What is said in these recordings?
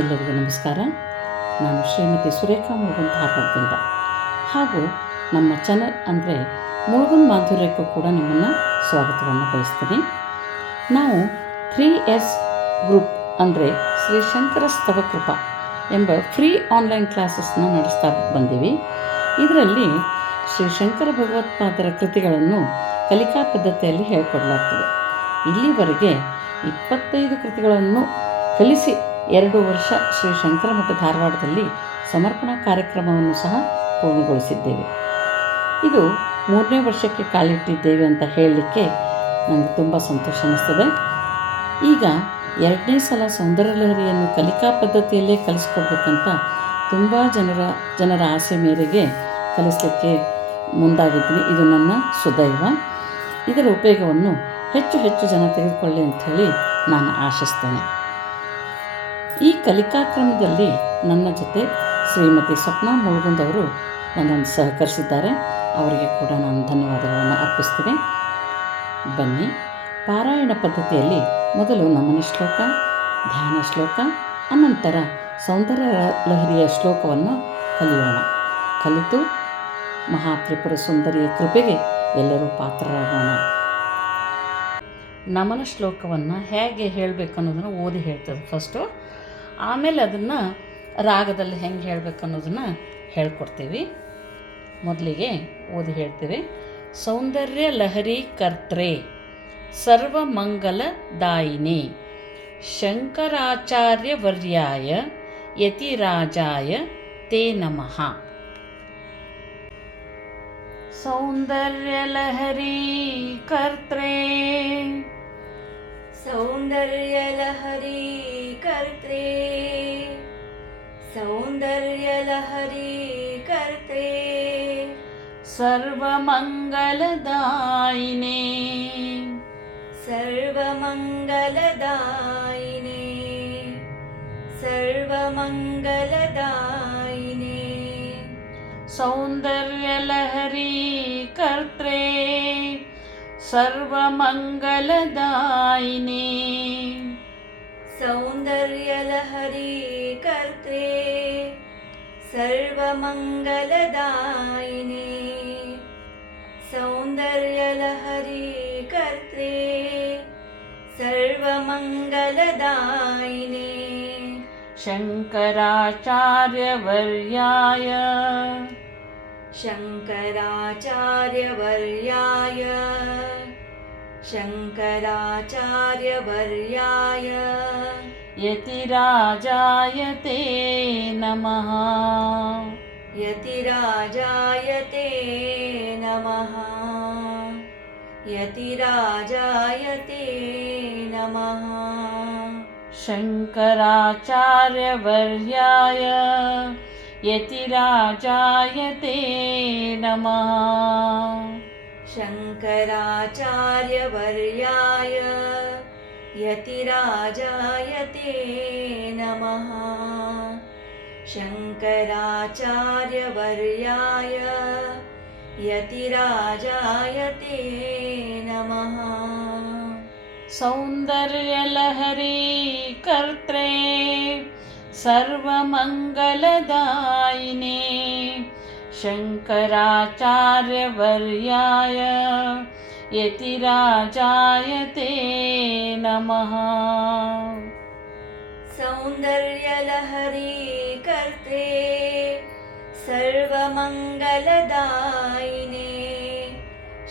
ಎಲ್ಲರಿಗೂ ನಮಸ್ಕಾರ. ನಾನು ಶ್ರೀಮತಿ ಸುರೇಖಾ ಮುಳುಗುಂದ್ ಧಾರವಾಡದಿಂದ, ಹಾಗೂ ನಮ್ಮ ಚಾನಲ್ ಅಂದರೆ ಮುಳುಗುಂದ್ ಮಾಧುರ್ಯಕ್ಕೂ ಕೂಡ ನಿಮ್ಮನ್ನು ಸ್ವಾಗತವನ್ನು ಬಯಸ್ತೀನಿ. ನಾವು 3S ಗ್ರೂಪ್ ಅಂದರೆ ಶ್ರೀ ಶಂಕರ ಸ್ತವಕೃಪ ಎಂಬ ಫ್ರೀ ಆನ್ಲೈನ್ ಕ್ಲಾಸಸ್ನ ನಡೆಸ್ತಾ ಬಂದೀವಿ. ಇದರಲ್ಲಿ ಶ್ರೀ ಶಂಕರ ಭಗವತ್ಪಾದರ ಕೃತಿಗಳನ್ನು ಕಲಿಕಾ ಪದ್ಧತಿಯಲ್ಲಿ ಹೇಳಿಕೊಡಲಾಗ್ತದೆ. ಇಲ್ಲಿವರೆಗೆ 25 ಕೃತಿಗಳನ್ನು ಕಲಿಸಿ 2 ವರ್ಷ ಶ್ರೀ ಶಂಕರ ಮಠ ಧಾರವಾಡದಲ್ಲಿ ಸಮರ್ಪಣಾ ಕಾರ್ಯಕ್ರಮವನ್ನು ಸಹ ಪೂರ್ಣಗೊಳಿಸಿದ್ದೇವೆ. ಇದು 3ನೇ ವರ್ಷಕ್ಕೆ ಕಾಲಿಟ್ಟಿದ್ದೇವೆ ಅಂತ ಹೇಳಲಿಕ್ಕೆ ನನಗೆ ತುಂಬ ಸಂತೋಷ ಅನ್ನಿಸ್ತದೆ. ಈಗ 2ನೇ ಸಲ ಸೌಂದರ್ಯ ಲಹರಿಯನ್ನು ಕಲಿಕಾ ಪದ್ಧತಿಯಲ್ಲೇ ಕಲಿಸ್ಕೊಡ್ಬೇಕಂತ ತುಂಬ ಜನರ ಆಸೆ ಮೇರೆಗೆ ಕಲಿಸಲಿಕ್ಕೆ ಮುಂದಾಗಿದ್ದೀನಿ. ಇದು ನನ್ನ ಸುದೈವ. ಇದರ ಉಪಯೋಗವನ್ನು ಹೆಚ್ಚು ಜನ ತೆಗೆದುಕೊಳ್ಳಿ ಅಂಥೇಳಿ ನಾನು ಆಶಿಸ್ತೇನೆ. ಈ ಕಲಿಕಾಕ್ರಮದಲ್ಲಿ ನನ್ನ ಜೊತೆ ಶ್ರೀಮತಿ ಸ್ವಪ್ನ ಮುಳುಗುಂದ್ ಅವರು ನನ್ನನ್ನು ಸಹಕರಿಸಿದ್ದಾರೆ. ಅವರಿಗೆ ಕೂಡ ನಾನು ಧನ್ಯವಾದಗಳನ್ನು ಅರ್ಪಿಸ್ತೀನಿ. ಬನ್ನಿ, ಪಾರಾಯಣ ಪದ್ಧತಿಯಲ್ಲಿ ಮೊದಲು ನಮನ ಶ್ಲೋಕ, ಧ್ಯಾನ ಶ್ಲೋಕ, ಅನಂತರ ಸೌಂದರ್ಯ ಲಹರಿಯ ಶ್ಲೋಕವನ್ನು ಕಲಿಯೋಣ. ಕಲಿತು ಮಹಾತ್ರಿಪುರ ಸುಂದರಿಯ ಕೃಪೆಗೆ ಎಲ್ಲರೂ ಪಾತ್ರರಾಗೋಣ. ನಮನ ಶ್ಲೋಕವನ್ನು ಹೇಗೆ ಹೇಳಬೇಕು ಅನ್ನೋದನ್ನು ಓದಿ ಹೇಳ್ತದೆ ಫಸ್ಟು. ಆಮೇಲೆ ಅದನ್ನು ರಾಗದಲ್ಲಿ ಹೆಂಗೆ ಹೇಳಬೇಕು ಅನ್ನೋದನ್ನು ಹೇಳ್ಕೊಡ್ತೀವಿ. ಮೊದಲಿಗೆ ಓದಿ ಹೇಳ್ತೀವಿ. ಸೌಂದರ್ಯ ಲಹರಿ ಕರ್ತ್ರೆ ಸರ್ವಮಂಗಲದಾಯಿನೇ ಶಂಕರಾಚಾರ್ಯವರ್ಯಾಯ ಯತಿರಾಜಾಯ ತೇ ನಮಃ. ಸೌಂದರ್ಯ ಲಹರಿ ಕರ್ತ್ರೆ सौंदर्य लहरी कर्त्रे सौंदर्य लहरी कर्त्रे सर्वमंगलदायिने सर्वमंगलदायिने सर्वमंगलदायिने सौंदर्य लहरी कर्त्रे सर्वमंगलदायिने सौंदर्य लहरी कर्त्रे सर्वमंगलदायिने सौंदर्य लहरी कर्त्रे सर्वमंगलदायिने शंकराचार्यवर्याय शंकराचार्यवर्याय शंकराचार्यवर्याय यतिराजाय ते नमः. यतिराजाय ते नमः. यतिराजाय ते नमः. शंकराचार्यवर्याय यतिराजाय ते नमः. शंकराचार्यवर्याय यतिराजाय ते नमः. शंकराचार्यवर्याय यतिराजाय ते नमः. सौंदर्य लहरी कर्त्रे सर्वमंगलदायिने शंकराचार्यवर्याय यतिराजाय ते नमः. सौंदर्य लहरी कर्त्रे सर्वमंगलदायिने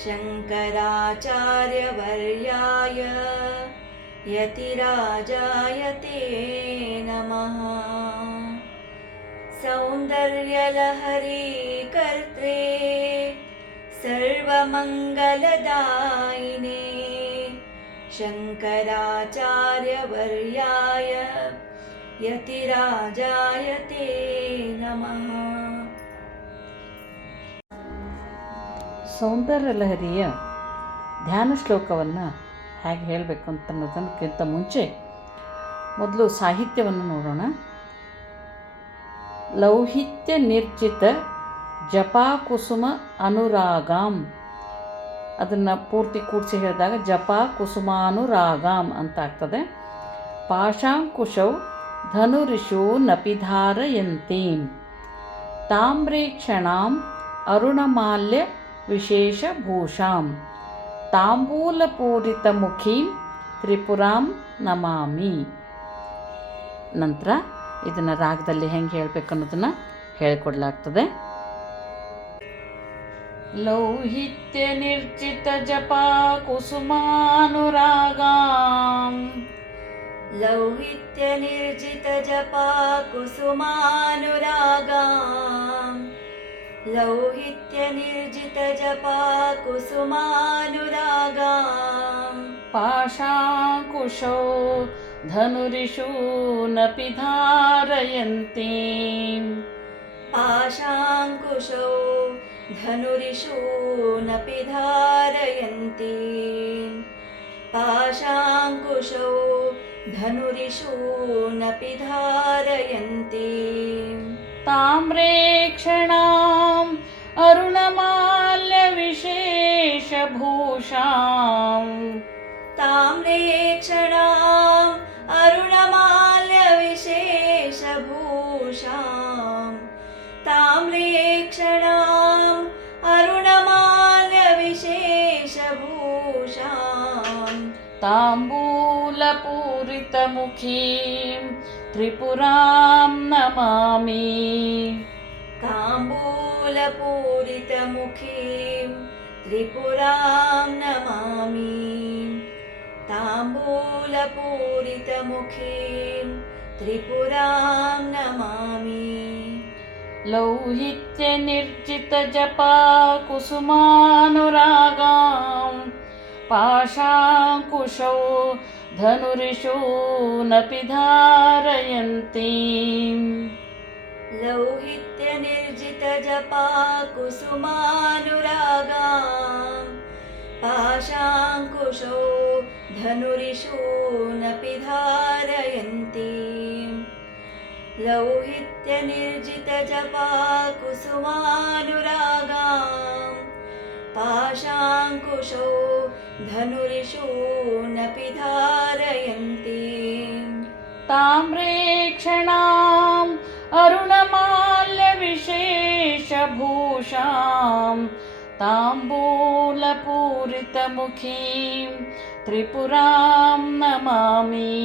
शंकराचार्यवर्याय यतिराजाय ते नमः. सौंदर्य लहरी कर्त्रे सर्वमंगलदायिने शंकराचार्यवर्याय यतिराजाय ते नमः. ಸೌಂದರ್ಯ ಲಹರಿಯ ಧ್ಯಾನ ಶ್ಲೋಕವನ್ನು ಹೇಗೆ ಹೇಳಬೇಕು ಅಂತ ಅನ್ನೋದಕ್ಕಿಂತ ಮುಂಚೆ ಮೊದಲು ಸಾಹಿತ್ಯವನ್ನು ನೋಡೋಣ. ಲೌಹಿತ್ಯ ನಿರ್ಜಿತ ಜಪಾಕುಸುಮ ಅನುರಾಗಾಂ, ಅದನ್ನು ಪೂರ್ತಿ ಕೂಡಿಸಿ ಹೇಳಿದಾಗ ಜಪಾ ಕುಸುಮಾನುರಾಗಾಂ ಅಂತ ಆಗ್ತದೆ. ಪಾಶಾಂಕುಶೌ ಧನುರಿಷು ನಪಿ ಧಾರಯಂತೀಂ ತಾಮ್ರೇಕ್ಷಣಾಂ ಅರುಣಮಾಲ್ಯ ವಿಶೇಷಭೂಷಾಂ ತಾಂಬೂಲಪೂರಿತಮುಖೀಂ ತ್ರಿಪುರಾಂ ನಮಾಮಿ. ನಂತರ ಇದನ್ನು ರಾಗದಲ್ಲಿ ಹೆಂಗೆ ಹೇಳಬೇಕು ಅನ್ನೋದನ್ನು ಹೇಳಿಕೊಡ್ಲಾಗ್ತದೆ. ಲೌಹಿತ್ಯ ನಿರ್ಜಿತ ಜಪಾ ಕುಸುಮಾನುರಾಗಾಂ ಲೌಹಿತ್ಯ ನಿರ್ಜಿತ ಜಪಾ ಕುಸುಮಾನುರಾಗಾಂ ಲೌಹಿತ್ಯ ನಿರ್ಜಿತ ಜಪಾ ಕುಸುಮಾನುರಾಗಾಂ ಪಾಶಾಂಕುಶೋ ಧನುರಿಷು ನಪಿ ಧಾರಯಂತೀಂ ಪಾಶಾಂಕುಶೋ ಧನುರಿಷು ನಪಿ ಧಾರಯಂತೀಂ ಪಾಶಾಂಕುಶೋ ಧನುರಿಷು ನಪಿ ಧಾರಯಂತೀಂ ತಾಮ್ರೇಕ್ಷಣಾಂ ಅರುಣಮಾಲ್ಯ ವಿಶೇಷಭೂಷಾಂ ತಾಮ್ರೇಕ್ಷಣಾಂ ಅರುಣಮಾಲ್ಯ ವಿಶೇಷಭೂಷಾಂ ತಾಮ್ರೇಕ್ಷಣಾಂ ಅರುಣಮಾಲ್ಯ ವಿಶೇಷಭೂಷಾಂ ತಾಂಬೂಲಪೂರಿತಮುಖೀಂ ತ್ರಿಪುರಾಂ ನಮಾಮಿ ತಾಂಬೂಲಪೂರಿತಮುಖೀಂ ತ್ರಿಪುರಾಂ ನಮಾಮಿ ತಾಂಬೂಲಪೂರಿತಮುಖೀಂ ತ್ರಿಪುರಾಂ ನಮಾಮಿ. ಲೌಹಿತ್ಯ ನಿರ್ಜಿತ ಜಪಾ ಕುಸುಮಾನುರಾಗಾಂ ಪಾಶಾಂಕುಶೌ ಧನುರಿಷು ನಪಿ ಧಾರಯಂತೀಂ ಲೌಹಿತ್ಯ ನಿರ್ಜಿತ ಜಪಾ ಕುಸುಮಾನುರಾಗಾಂ ಪಾಶಾಂಕುಶೋ ಧನುರಿಷು ನಪಿ ಧಾರಯಂತೀಂ ಲೌಹಿತ್ಯ ನಿರ್ಜಿತ ಜಪಾ ಕುಸುಮಾನುರಾಗಾಂ ಪಾಶಾಂಕುಶೋ ಧನುರಿಷು ನಪಿ ಧಾರಯಂತೀಂ ತಾಮ್ರೇಕ್ಷಣಾಂ ಅರುಣಮಾಲ್ಯ ವಿಶೇಷಭೂಷಾಂ ತಾಂಬೂಲಪೂರಿತಮುಖೀಂ ತ್ರಿಪುರಾಂ ನಮಾಮಿ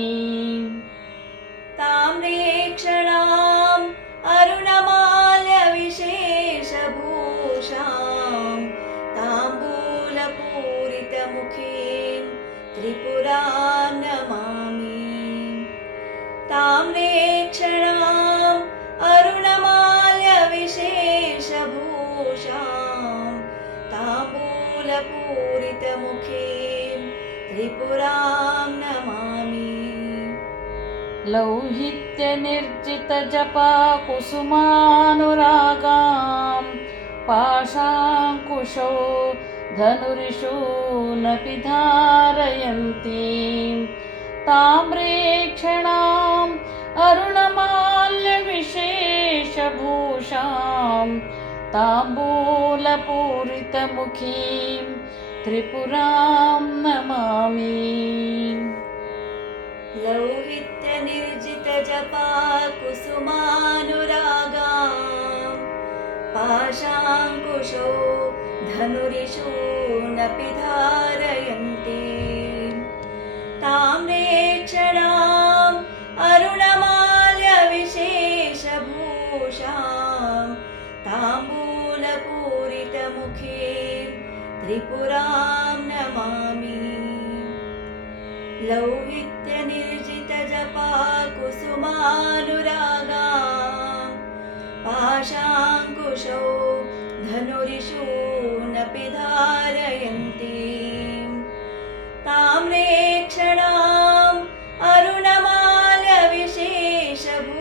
ತಾಮ್ರೇಕ್ಷಣಾಂ ಅರುಣಮಾಲ್ಯ ವಿಶೇಷಭೂಷಾಂ ತಾಂಬೂಲಪೂರಿತಮುಖೀಂ ತ್ರಿಪುರಾಂ ನಮಾಮಿ ತಾಮ್ರೇಕ್ಷಣಾಂ ಅರುಣಮಾಲ್ಯ ವಿಶೇಷಭೂಷಾಂ ತಾಂಬೂಲಪೂರಿತಮುಖೀಂ ತ್ರಿಪುರಾಂ ನಮಾಮಿ. ಲೌಹಿತ್ಯ ನಿರ್ಜಿತ ಜಪಾ ಕುಸುಮಾನುರಾಗಾಂ ಪಾಶಾಂಕುಶೋ ಧನುರಿಷು ನಪಿ ಧಾರಯಂತೀಂ ತಾಮ್ರೇಕ್ಷಣಾಂ ಅರುಣಮಾಲ್ಯ ವಿಶೇಷಭೂಷಾಂ ತಾಂಬೂಲಪೂರಿತಮುಖೀಂ ತ್ರಿಪುರಾಂ ನಮಾಮಿ. ಲೌಹಿತ್ಯ ನಿರ್ಜಿತ ಜಪಾ ಕುಸುಮಾನುರಾಗಾಂ ಪಾಶಾಂಕುಶೋ ಧನುರಿಷು ನಪಿ ಧಾರಯಂತೀಂ ತಾಮ್ರೇಕ್ಷಣಾಂ ಅರುಣಮಾಲ್ಯ ವಿಶೇಷಭೂಷಾಂ ತಾಂಬೂಲಪೂರಿತಮುಖೀಂ ತ್ರಿಪುರಾಂ ನಮಾಮಿ. ಲೌಹಿತ್ಯ ನಿರ್ಜಿತ ಜಪಾ ಕುಸುಮಾನುರಾಗಾಂ ಪಾಶಾಂಕುಶೋ ಧನುರಿಷು ನಪಿ ಧಾರಯಂತೀಂ ತಾಮ್ರೇಕ್ಷಣಾಂ ಅರುಣಮಾಲ್ಯ ವಿಶೇಷಭೂಷಾಂ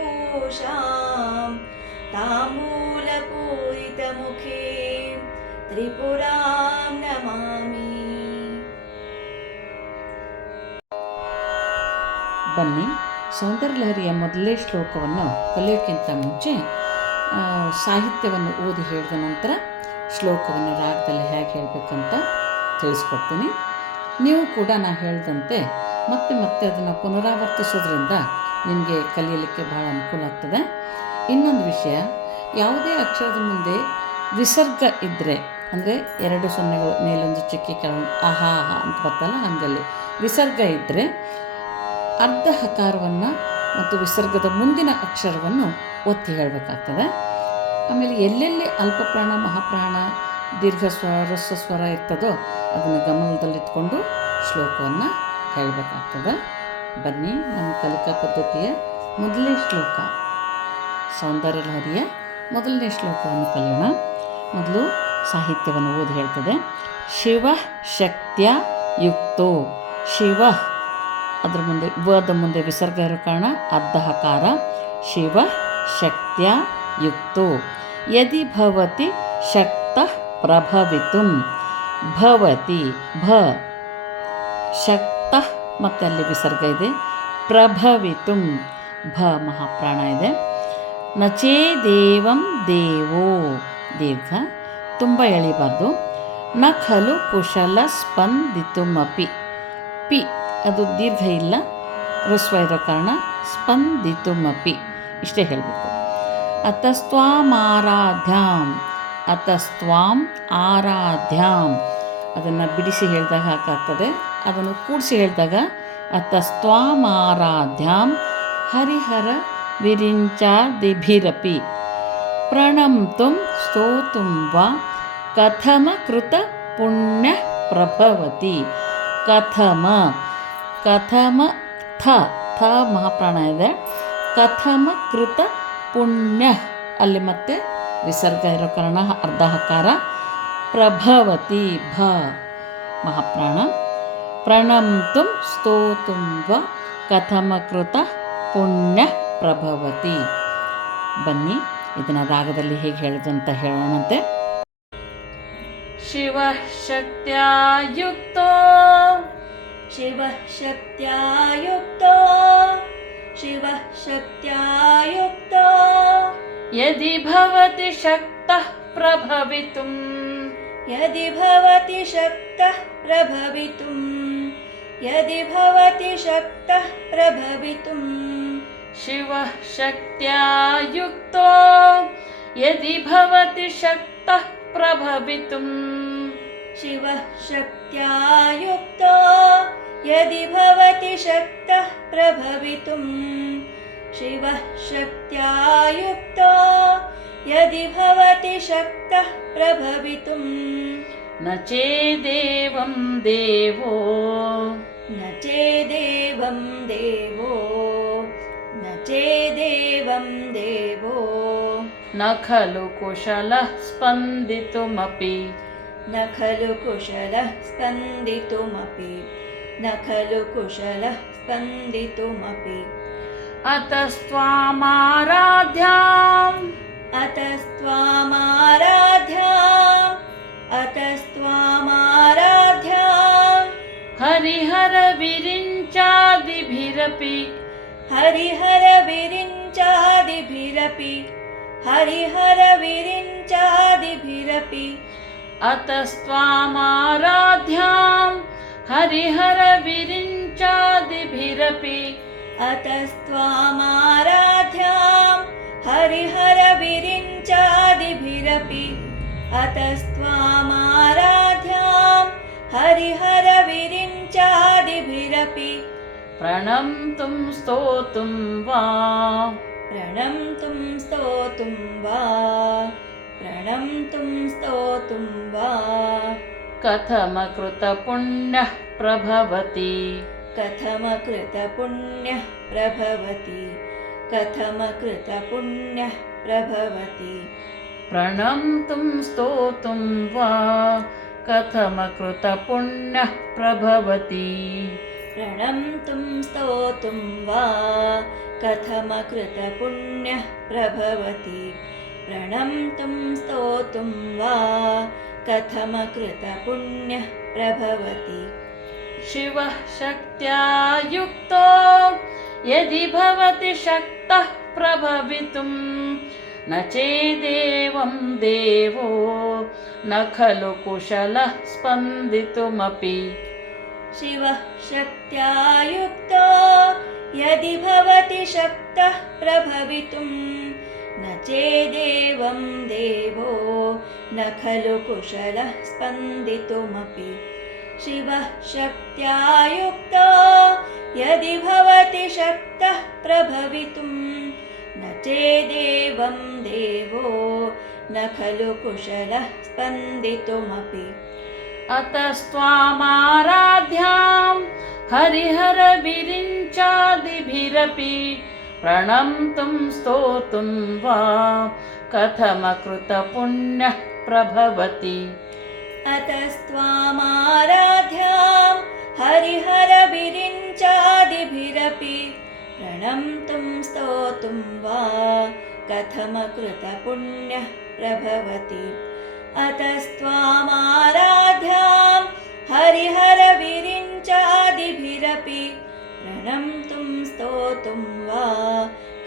ತಾಂಬೂಲಪೂರಿತಮುಖೀಂ ತ್ರಿಪುರಾಂ ನಮಾಮಿ. ಬನ್ನಿ, ಸೌಂದರ್ಯಲಹರಿಯ ಮೊದಲೇ ಶ್ಲೋಕವನ್ನು ಕಲಿಯೋಕ್ಕಿಂತ ಮುಂಚೆ ಸಾಹಿತ್ಯವನ್ನು ಓದಿ ಹೇಳಿದ ನಂತರ ಶ್ಲೋಕವನ್ನು ರಾಗದಲ್ಲಿ ಹೇಗೆ ಹೇಳಬೇಕಂತ ತಿಳಿಸ್ಕೊಡ್ತೀನಿ. ನೀವು ಕೂಡ ನಾನು ಹೇಳಿದಂತೆ ಮತ್ತೆ ಮತ್ತೆ ಅದನ್ನು ಪುನರಾವರ್ತಿಸೋದ್ರಿಂದ ನಿಮಗೆ ಕಲಿಯಲಿಕ್ಕೆ ಭಾಳ ಅನುಕೂಲ ಆಗ್ತದೆ. ಇನ್ನೊಂದು ವಿಷಯ, ಯಾವುದೇ ಅಕ್ಷರದ ಮುಂದೆ ವಿಸರ್ಗ ಇದ್ದರೆ, ಅಂದರೆ 2 ಸೊನ್ನೆಗಳು ಮೇಲೊಂದು ಚಿಕ್ಕಿ ಕೆಳಗೊಂದು ಆಹಾ ಆಹಾ ಅಂತ ಬರ್ತಲ್ಲ, ಹಾಗಲ್ಲಿ ವಿಸರ್ಗ ಇದ್ದರೆ ಅರ್ಧ ಹಕಾರವನ್ನು ಮತ್ತು ವಿಸರ್ಗದ ಮುಂದಿನ ಅಕ್ಷರವನ್ನು ಒತ್ತಿ ಹೇಳಬೇಕಾಗ್ತದೆ. ಆಮೇಲೆ ಎಲ್ಲೆಲ್ಲಿ ಅಲ್ಪಪ್ರಾಣ, ಮಹಾಪ್ರಾಣ, ದೀರ್ಘ ಸ್ವರ, ಹ್ರಸ್ವ ಸ್ವರ ಇರ್ತದೋ ಅದನ್ನು ಗಮನದಲ್ಲಿಟ್ಕೊಂಡು ಶ್ಲೋಕವನ್ನು ಹೇಳಬೇಕಾಗ್ತದೆ. ಬನ್ನಿ, ನಮ್ಮ ಕಲಿಕಾ ಪದ್ಧತಿಯ ಮೊದಲನೇ ಶ್ಲೋಕ, ಸೌಂದರ್ಯ ಲಹರಿಯ ಮೊದಲನೇ ಶ್ಲೋಕವನ್ನು ಕಲಿಯೋಣ. ಮೊದಲು ಸಾಹಿತ್ಯವನ್ನು ಓದಿ ಹೇಳ್ತದೆ. ಶಿವ ಶಕ್ತಿಯ ಯುಕ್ತೋ, ಶಿವ ಅದರ ಮುಂದೆ ವದ ಮುಂದೆ ವಿಸರ್ಗ ಇರೋ ಕಾರಣ ಅರ್ಧ ಹಕಾರ. ಶಿವ ಶಕ್ತಿಯ ಯುಕ್ತೋ ಯದಿ ಭವತಿ ಶಕ್ತ ಪ್ರಭವಿತುಂ, ಭವತಿ ಭ ಶಕ್ತ ಮತ್ತು ಅಲ್ಲಿ ವಿಸರ್ಗ ಇದೆ. ಪ್ರಭವಿತುಂ ಭ ಮಹಾಪ್ರಾಣ ಇದೆ. ನಚೇ ದೇವಂ ದೇವೋ ದೀರ್ಘ, ತುಂಬ ಎಳಿಬಾರ್ದು. ನ ಖಲು ಕುಶಲ ಸ್ಪಂದಿತುಮಪಿ, ಪಿ ಅದು ದೀರ್ಘ ಇಲ್ಲ, ಹ್ರಸ್ವ ಇರೋ ಕಾರಣ ಸ್ಪಂದಿತುಮಪಿ ಇಷ್ಟೇ ಹೇಳಬೇಕು. ಅತಸ್ತ್ವಾಂ ಆರಾಧ್ಯಾಂ, ಅತಸ್ತ್ವಾಂ ಆರಾಧ್ಯಾಂ ಅದನ್ನು ಬಿಡಿಸಿ ಹೇಳಿದಾಗ ಹಾಕಾಗ್ತದೆ. ಅದನ್ನು ಕೂಡಿಸಿ ಹೇಳಿದಾಗ ಅತಸ್ತ್ವಾಂ ಆರಾಧ್ಯಾಂ ಹರಿಹರ ವಿರಿಂಚಾದಿಭಿರಪಿ ಪ್ರಣಮ್ತುಂ ಸ್ತೋತುಂ ವಾ ಕಥಮ ಕೃತ ಪುಣ್ಯ ಪ್ರಭವತಿ. ಕಥಮ ಕಥಮ ಥ ಥ ಮಹಾಪ್ರಾಣ ಇದೆ. ಕಥಮ ಕೃತ ಪುಣ್ಯ ಅಲ್ಲಿ ಮತ್ತೆ ವಿಸರ್ಗ ಇರೋ ಕಾರಣ ಅರ್ಧ ಹಕಾರ. ಪ್ರಭವತಿ ಭ ಮಹಾಪ್ರಾಣ. ಪ್ರಣಮ್ತುಂ ಸ್ತೋತುಂ ವ ಕಥಮ ಕೃತ ಪುಣ್ಯ ಪ್ರಭವತಿ. ಬನ್ನಿ, ಇದನ್ನು ರಾಗದಲ್ಲಿ ಹೇಗೆ ಹೇಳಿದಂತ ಹೇಳೋಣಂತೆ. ಶಿವ ಶಕ್ತಿಯ ಯುಕ್ತೋ, ಶಿವ ಶಕ್ತಿಯ ಯುಕ್ತೋ, ಶಿವ ಶಕ್ತಿಯ ಯುಕ್ತೋ ಯದಿ ಭವತಿ ಶಕ್ತಃ ಪ್ರಭವಿತುಂ, ಯದಿ ಭವತಿ ಶಕ್ತಃ ಪ್ರಭವಿತುಂ, ಯದಿ ಭವತಿ ಶಕ್ತಃ ಪ್ರಭವಿತುಂ. ಶಿವ ಶಕ್ತಿಯ ಯುಕ್ತೋ ಯದಿ ಭವತಿ ಶಕ್ತಃ ಪ್ರಭವಿತುಂ, ಶಿವ ಶಕ್ತಿಯ ಯುಕ್ತೋ ಯದಿ ಭವತಿ ಶಕ್ತಃ ಪ್ರಭವಿತುಂ, ಶಿವ ಶಕ್ತಿಯ ಯುಕ್ತೋ ಯದಿ ಭವತಿ ಶಕ್ತಃ ಪ್ರಭವಿತುಂ. ನ ಚೇದೇವಂ ದೇವೋ, ನ ಚೇದೇವಂ ದೇವೋ, ನ ಚೇದೇವಂ ದೇವೋ ನ ಖಲು ಕುಶಲಃ ಸ್ಪಂದಿತುಮಪಿ, ನ ಖಲು ಕುಶಲಃ ಸ್ಪಂದಿತುಮಪಿ, ನ ಖಲು ಕುಶಲಃ ಸ್ಪಂದಿತುಮಪಿ. ಅತಸ್ತ್ವಾಂ ಆರಾಧ್ಯಾಂ, ಅತಸ್ತ್ವಾಂ ಆರಾಧ್ಯಾಂ, ಅತಸ್ತ್ವಾಂ ಆರಾಧ್ಯಾಂ ಹರಿಹರ ವಿರಿಂಚಾದಿಭಿರಪಿ, ಹರಿಹರ ವಿರಿಂಚಾದಿಭಿರಪಿ, ಹರಿಹರ ವಿರಿಂಚಾದಿಭಿರಪಿ. ಅತಸ್ತ್ವಾಂ ಆರಾಧ್ಯಾಂ ಹರಿಹರ ವಿರಿಂಚಾದಿಭಿರಪಿ, ಅತಸ್ತ್ವಾಂ ಆರಾಧ್ಯಾಂ ಹರಿಹರ ವಿರಿಂಚಾದಿಭಿರಪಿ, ಅತಸ್ತ್ವಾಂ ಆರಾಧ್ಯಾಂ ಹರಿಹರ ವಿರಿಂಚಾದಿಭಿರಪಿ. ಪ್ರಣಮ್ತುಂ ಸ್ತೋತುಂ ವಾ, ಪ್ರಣಮ್ತುಂ ಸ್ತೋತುಂ ವಾ, ಪ್ರಣಮ್ತುಂ ಸ್ತೋತುಂ ವಾ ಕಥಮ ಕೃತ ಪುಣ್ಯಃ ಪ್ರಭವತಿ, ಕಥಮ ಕೃತ ಪುಣ್ಯಃ ಪ್ರಭವತಿ, ಕಥಮ ಕೃತ ಪುಣ್ಯಃ ಪ್ರಭವತಿ. ಪ್ರಣಮ್ತುಂ ಸ್ತೋತುಂ ವಾ ಕಥಮ ಕೃತ ಪುಣ್ಯಃ ಪ್ರಭವತಿ. ಪ್ರಣಮ್ತುಂ ಸ್ತೋತುಂ ವಾ ಕಥಮ ಕೃತ ಪುಣ್ಯಃ ಪ್ರಭವತಿ, ಪ್ರಣಮ್ತುಂ ಸ್ತೋತುಂ ವಾ ಕಥಮ ಕೃತ ಪುಣ್ಯಃ ಪ್ರಭವತಿ. ಶಿವ ಶಕ್ತಿಯ ಯುಕ್ತೋ ಯದಿ ಭವತಿ ಶಕ್ತಃ ಪ್ರಭವಿತುಂ, ನ ಚೇದೇವಂ ದೇವೋ ನ ಖಲು ಕುಶಲಃ ಸ್ಪಂದಿತುಮಪಿ. ಶಿವ ಶಕ್ತಿಯ ಯುಕ್ತೋ यदि भवति शक्तः प्रभवितुं न चेदेवं देवो न खलु कुशलः स्पन्दितुमपि शिवः शक्त्या युक्तो यदि भवति शक्तः प्रभवितुं न चेदेवं देवो न खलु कुशलः स्पन्दितुमपि अतस्त्वामाराध्यां हरिहरविरिञ्चादिभिरपि प्रणम्तुं स्तोतुं वा कथमकृतपुण्यः प्रभवति अतस्त्वामाराध्यां हरिहरविरिञ्चादिभिरपि प्रणम्तुं स्तोतुं वा कथमकृतपुण्यः प्रभवति अतस्त्वामाराध्यां हरिहरविरिञ्चादिभिरपि प्रणम्तुं स्तोतुं वा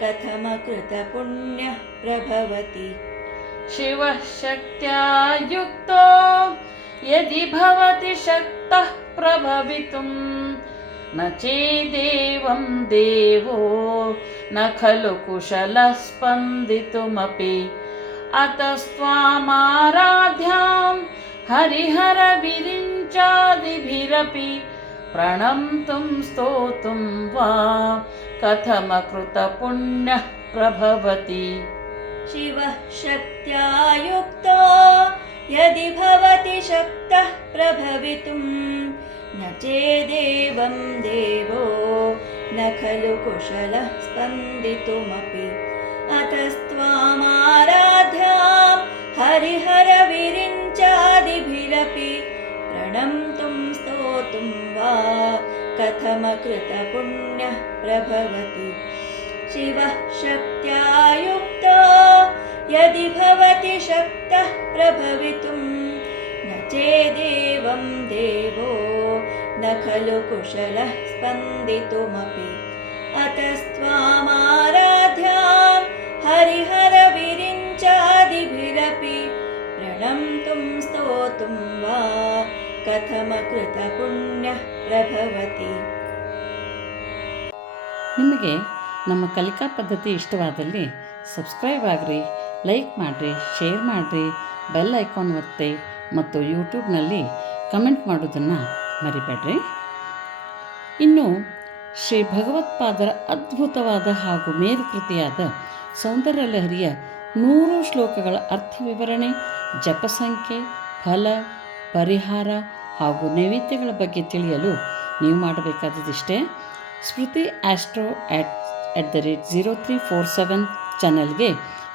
कथमकृतपुण्यः प्रभवति शिवः शक्त्या युक्तो यदि भवति शक्तः प्रभवितुं न चेदेवं देवो न खलु कुशलः स्पन्दितुमपि अतस्त्वामाराध्यां हरिहरविरिञ्चादिभिरपि प्रणम्तुं स्तोतुं वा कथमकृतपुण्यः प्रभवति शिवः शक्त्या युक्तो यदि भवति शक्तः प्रभवितुं न चेदेवं देवो न खलु कुशलः स्पन्दितुमपि अतस्त्वामाराध्यां हरिहरविरिञ्चादिभिरपि प्रणम्तुं स्तोतुं वा कथमकृतपुण्यः प्रभवति शिवः शक्त्या युक्तो यदि भवति शक्तः प्रभवितुं न चेदेवं देवो न खलु कुशलः स्पन्दितुमपि अतस्त्वामाराध्यां हरिहरविरिञ्चादिभिरपि प्रणम्तुं स्तोतुं वा कथमकृतपुण्यः प्रभवति ನಿಮಗೆ ನಮ್ಮ ಕಲಿಕಾ ಪದ್ಧತಿ ಇಷ್ಟವಾದಲ್ಲಿ ಸಬ್ಸ್ಕ್ರೈಬ್ ಆಗಿರಿ, ಲೈಕ್ ಮಾಡಿರಿ, ಶೇರ್ ಮಾಡಿರಿ, ಬೆಲ್ ಐಕಾನ್ ಒತ್ತಿ ಮತ್ತು ಯೂಟ್ಯೂಬ್ನಲ್ಲಿ ಕಮೆಂಟ್ ಮಾಡೋದನ್ನು ಮರಿಬೇಡ್ರಿ. ಇನ್ನು ಶ್ರೀ ಭಗವತ್ಪಾದರ ಅದ್ಭುತವಾದ ಹಾಗೂ ಮೇರುಕೃತಿಯಾದ ಸೌಂದರ್ಯ ಲಹರಿಯ 100 ಶ್ಲೋಕಗಳ ಅರ್ಥ ವಿವರಣೆ, ಜಪಸಂಖ್ಯೆ, ಫಲ, ಪರಿಹಾರ ಹಾಗೂ ನೈವೇದ್ಯಗಳ ಬಗ್ಗೆ ತಿಳಿಯಲು ನೀವು ಮಾಡಬೇಕಾದದಿಷ್ಟೇ. ಸ್ಮೃತಿ ಆಸ್ಟ್ರೋ @0347 ಚಾನಲ್ಗೆ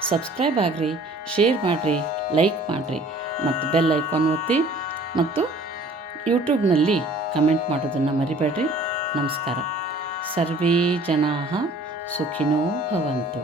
ಸಬ್ಸ್ಕ್ರೈಬ್ ಆಗಿರಿ, ಶೇರ್ ಮಾಡಿರಿ, ಲೈಕ್ ಮಾಡಿರಿ ಮತ್ತು ಬೆಲ್ ಐಕಾನ್ ಒತ್ತಿ ಮತ್ತು ಯೂಟ್ಯೂಬ್ನಲ್ಲಿ ಕಮೆಂಟ್ ಮಾಡೋದನ್ನು ಮರಿಬೇಡ್ರಿ. ನಮಸ್ಕಾರ. ಸರ್ವೇ ಜನಾಃ ಸುಖಿನೋ ಭವಂತು.